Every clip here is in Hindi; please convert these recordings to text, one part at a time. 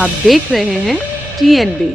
आप देख रहे हैं टीएनबी।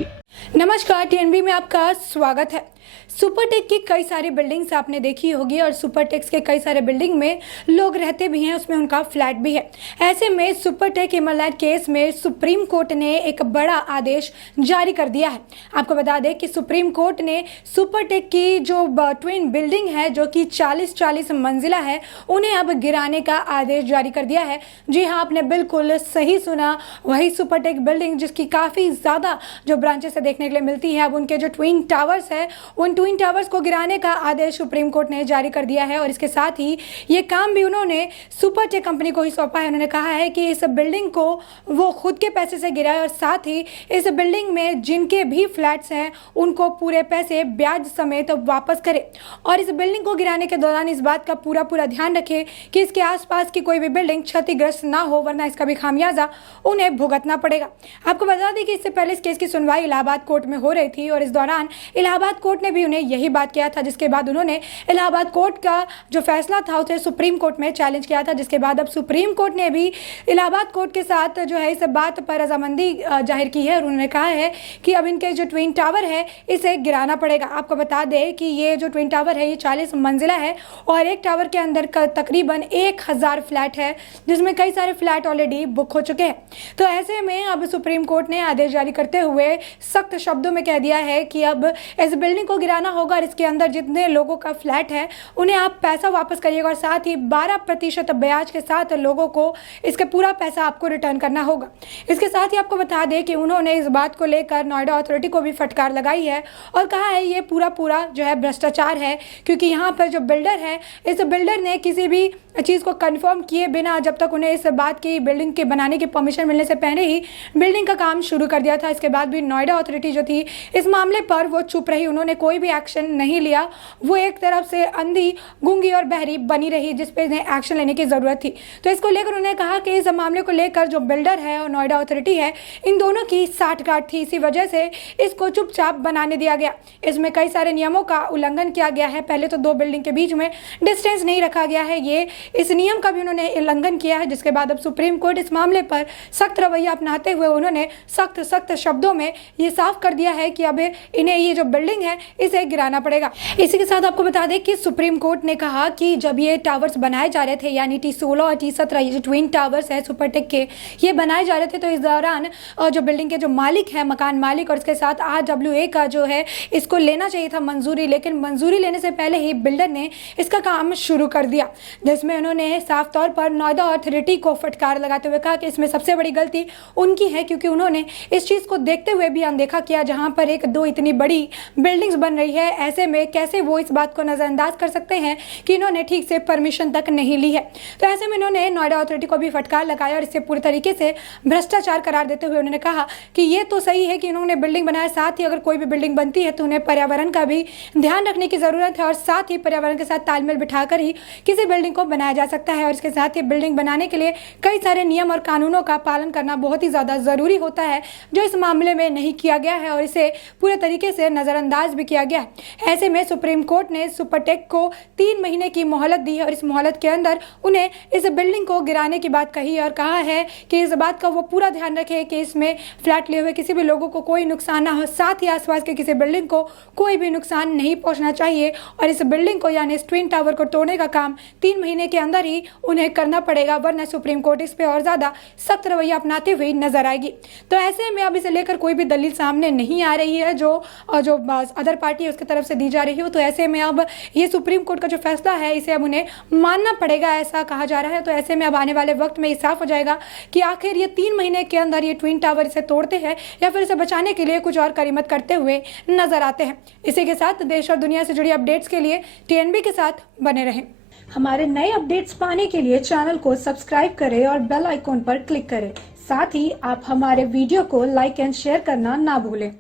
नमस्कार, टीएनबी में आपका स्वागत है। सुपरटेक की कई सारी बिल्डिंग्स आपने देखी होगी और सुपरटेक्स के कई सारे बिल्डिंग में लोग रहते भी हैं, उसमें उनका फ्लैट भी है। ऐसे में सुपरटेक हिमालय केस में सुप्रीम कोर्ट ने एक बड़ा आदेश जारी कर दिया है। आपको बता दें कि सुप्रीम कोर्ट ने सुपरटेक की जो ट्विन बिल्डिंग है जो कि 40-40 मंजिला है, उन्हें अब गिराने का आदेश जारी कर दिया है। जी हाँ, आपने बिल्कुल सही सुना, वही सुपरटेक बिल्डिंग जिसकी काफ़ी ज़्यादा जो ब्रांचेस देखने के लिए मिलती है, अब उनके जो ट्विन टावर्स है उन ट्विन टावर्स को गिराने का आदेश सुप्रीम कोर्ट ने जारी कर दिया है। और इसके साथ ही ये काम भी उन्होंने सुपरटेक कंपनी को ही सौंपा है। उन्होंने कहा है कि इस बिल्डिंग को वो खुद के पैसे से गिराए और साथ ही इस बिल्डिंग में जिनके भी फ्लैट्स हैं उनको पूरे पैसे ब्याज समेत वापस करे और इस बिल्डिंग को गिराने के दौरान इस बात का पूरा ध्यान रखे कि इसके आसपास की कोई भी बिल्डिंग क्षतिग्रस्त ना हो, वरना इसका भी खामियाजा उन्हें भुगतना पड़ेगा। आपको बता दें कि इससे पहले इस केस की सुनवाई इलाहाबाद कोर्ट में हो रही थी और इस दौरान इलाहाबाद कोर्ट ने भी उन्हें यही बात किया था, जिसके बाद उन्होंने इलाहाबाद कोर्ट का जो फैसला था उसे सुप्रीम कोर्ट में चैलेंज किया था, जिसके बाद अब सुप्रीम कोर्ट ने भी इलाहाबाद कोर्ट के साथ जो है इस बात पर रजामंदी जाहिर की है और उन्होंने कहा है कि अब इनके जो ट्विन टावर है इसे गिराना पड़ेगा। आपको बता दें कि ये जो ट्विन टावर है ये 40 मंजिला है और एक टावर के अंदर तकरीबन 1000 फ्लैट है, जिसमें कई सारे फ्लैट ऑलरेडी बुक हो चुके हैं। तो ऐसे में अब सुप्रीम कोर्ट ने आदेश जारी करते हुए सख्त शब्दों में कह दिया है कि अब इस बिल्डिंग को गिराना होगा और इसके अंदर जितने लोगों का फ्लैट है उन्हें आप पैसा वापस करिएगा और साथ ही 12% ब्याज के साथ लोगों को इसका पूरा पैसा आपको रिटर्न करना होगा। इसके साथ ही आपको बता दें कि उन्होंने इस बात को लेकर नोएडा अथॉरिटी को भी फटकार लगाई है और कहा है ये पूरा जो है भ्रष्टाचार है, क्योंकि यहाँ पर जो बिल्डर है इस बिल्डर ने किसी भी चीज़ को कंफर्म किए बिना जब तक उन्हें इस बात की बिल्डिंग के बनाने की परमिशन मिलने से पहले ही बिल्डिंग का काम शुरू कर दिया था। इसके बाद भी नोएडा अथॉरिटी जो थी इस मामले पर वो चुप रही, उन्होंने कोई भी एक्शन नहीं लिया। वो एक तरफ से अंधी, गूंगी और बहरी बनी रही, जिस पे इन्हें एक्शन लेने की ज़रूरत थी। तो इसको लेकर उन्होंने कहा कि इस मामले को लेकर जो बिल्डर है और नोएडा अथॉरिटी है, इन दोनों की साठगांठ थी, इसी वजह से इसको चुपचाप बनाने दिया गया। इसमें कई सारे नियमों का उल्लंघन किया गया है। पहले तो 2 बिल्डिंग के बीच में डिस्टेंस नहीं रखा गया है, ये इस नियम का भी उन्होंने उल्लंघन किया है, जिसके बाद अब सुप्रीम कोर्ट इस मामले पर सख्त रवैया अपनाते हुए उन्होंने सख्त शब्दों में ये साफ कर दिया है कि अब इन्हें ये जो बिल्डिंग है इसे गिराना पड़ेगा। इसी के साथ आपको बता दें कि सुप्रीम कोर्ट ने कहा कि जब ये टावर्स बनाए जा रहे थे, यानी T16 और T17 ये जो ट्विन टावर्स है सुपरटेक के, ये बनाए जा रहे थे, तो इस दौरान जो बिल्डिंग के जो मालिक है, मकान मालिक और इसके साथ RWA का जो है इसको लेना चाहिए था मंजूरी, लेकिन मंजूरी लेने से पहले ही बिल्डर ने इसका काम शुरू कर दिया, जिसमें उन्होंने साफ तौर पर नोएडा अथॉरिटी को फटकार लगाते हुए कहा कि इसमें सबसे बड़ी गलती उनकी है, क्योंकि उन्होंने इस चीज़ को देखते हुए भी अनदेखा किया। जहां पर 1-2 इतनी बड़ी बिल्डिंग्स बन रही है, ऐसे में कैसे वो इस बात को नज़रअंदाज कर सकते हैं कि इन्होंने ठीक से परमिशन तक नहीं ली है। तो ऐसे में इन्होंने नोएडा अथॉरिटी को भी फटकार लगाया और इसे पूरी तरीके से भ्रष्टाचार करार देते हुए उन्होंने कहा कि ये तो सही है कि इन्होंने बिल्डिंग बनाया, साथ ही अगर कोई भी बिल्डिंग बनती है तो उन्हें पर्यावरण का भी ध्यान रखने की ज़रूरत है और साथ ही पर्यावरण के साथ तालमेल बिठाकर ही किसी बिल्डिंग को बनाया जा सकता है। और इसके साथ ही बिल्डिंग बनाने के लिए कई सारे नियम और कानूनों का पालन करना बहुत ही ज़्यादा ज़रूरी होता है, जो इस मामले में नहीं किया गया है और इसे पूरे तरीके से नज़रअंदाज भी किया गया है। ऐसे में सुप्रीम कोर्ट ने सुपरटेक को 3 महीने की मोहलत दी है और इस मोहलत के अंदर उन्हें इस बिल्डिंग को गिराने की बात कही और कहा है कि इस बात का वो पूरा ध्यान रखे कि इसमें फ्लैट लिए हुए किसी भी लोगों को कोई नुकसान ना हो, साथ ही आसपास के किसी बिल्डिंग को कोई भी नुकसान नहीं पहुंचना चाहिए और इस बिल्डिंग को यानी इस ट्विन टावर को तोड़ने का काम 3 महीने के अंदर ही उन्हें करना पड़ेगा, वरना सुप्रीम कोर्ट इस पे और ज़्यादा सख्त रवैया अपनाते हुए नजर आएगी। तो ऐसे में अब इसे लेकर कोई भी दलील सामने नहीं आ रही है जो अदर पार्टी है उसकी तरफ से दी जा रही हो। तो ऐसे में अब ये सुप्रीम कोर्ट का जो फैसला है इसे अब उन्हें मानना पड़ेगा, ऐसा कहा जा रहा है। तो ऐसे में अब आने वाले वक्त में ये साफ हो जाएगा कि आखिर ये 3 महीने के अंदर ये ट्विन टावर इसे तोड़ते हैं या फिर इसे बचाने के लिए कुछ और करीमत करते हुए नजर आते हैं। इसी के साथ देश और दुनिया से जुड़ी अपडेट्स के लिए टीएनबी के साथ बने रहें। हमारे नए अपडेट्स पाने के लिए चैनल को सब्सक्राइब करें और बेल आइकॉन पर क्लिक करें। साथ ही आप हमारे वीडियो को लाइक एंड शेयर करना ना भूलें।